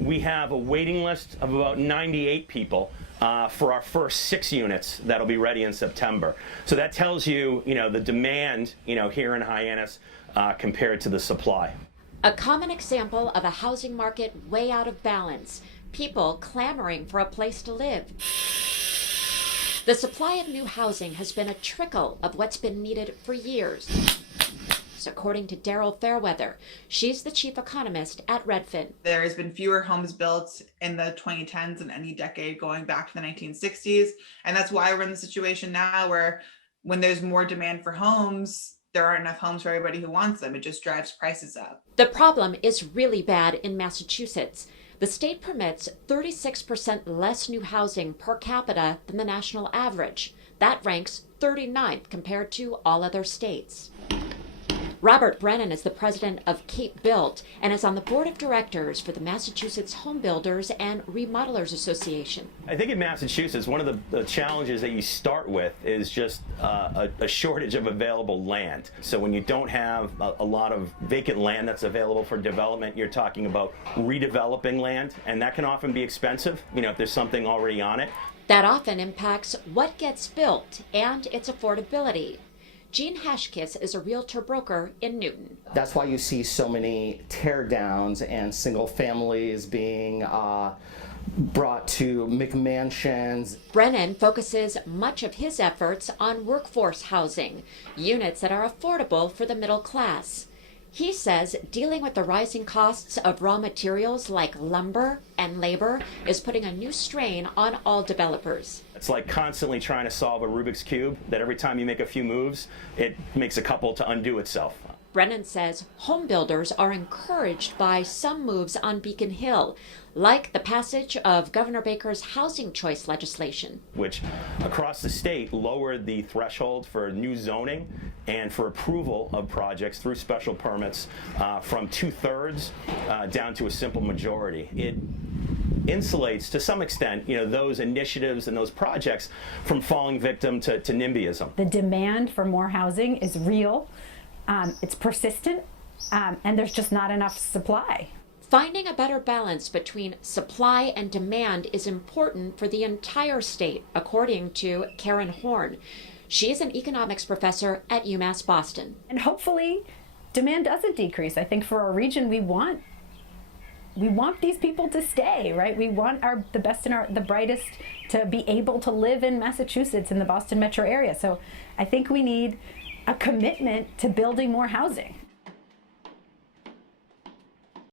We have a waiting list of about 98 people for our first 6 units that'll be ready in September. So that tells you, the demand, here in Hyannis compared to the supply. A common example of a housing market way out of balance. People clamoring for a place to live. The supply of new housing has been a trickle of what's been needed for years. According to Daryl Fairweather, she's the chief economist at Redfin. There has been fewer homes built in the 2010s than any decade going back to the 1960s. And that's why we're in the situation now where when there's more demand for homes, there aren't enough homes for everybody who wants them. It just drives prices up. The problem is really bad in Massachusetts. The state permits 36% less new housing per capita than the national average. That ranks 39th compared to all other states. Robert Brennan is the president of Cape Built and is on the board of directors for the Massachusetts Home Builders and Remodelers Association. I think in Massachusetts, one of the challenges that you start with is just a shortage of available land. So when you don't have a lot of vacant land that's available for development, you're talking about redeveloping land, and that can often be expensive, if there's something already on it. That often impacts what gets built and its affordability. Hashkes is a realtor broker in Newton. That's why you see so many tear downs and single families being brought to McMansions. Brennan focuses much of his efforts on workforce housing, units that are affordable for the middle class. He says dealing with the rising costs of raw materials like lumber and labor is putting a new strain on all developers. It's like constantly trying to solve a Rubik's Cube, that every time you make a few moves, it makes a couple to undo itself. Brennan says home builders are encouraged by some moves on Beacon Hill, like the passage of Governor Baker's housing choice legislation, which across the state lowered the threshold for new zoning and for approval of projects through special permits from 2/3 down to a simple majority. It insulates to some extent, those initiatives and those projects from falling victim to NIMBYism. The demand for more housing is real. It's persistent, and there's just not enough supply. Finding a better balance between supply and demand is important for the entire state, according to Karen Horn. She is an economics professor at UMass Boston. And hopefully, demand doesn't decrease. I think for our region, we want these people to stay, right? We want the best and the brightest to be able to live in Massachusetts, in the Boston metro area. So I think we need a commitment to building more housing.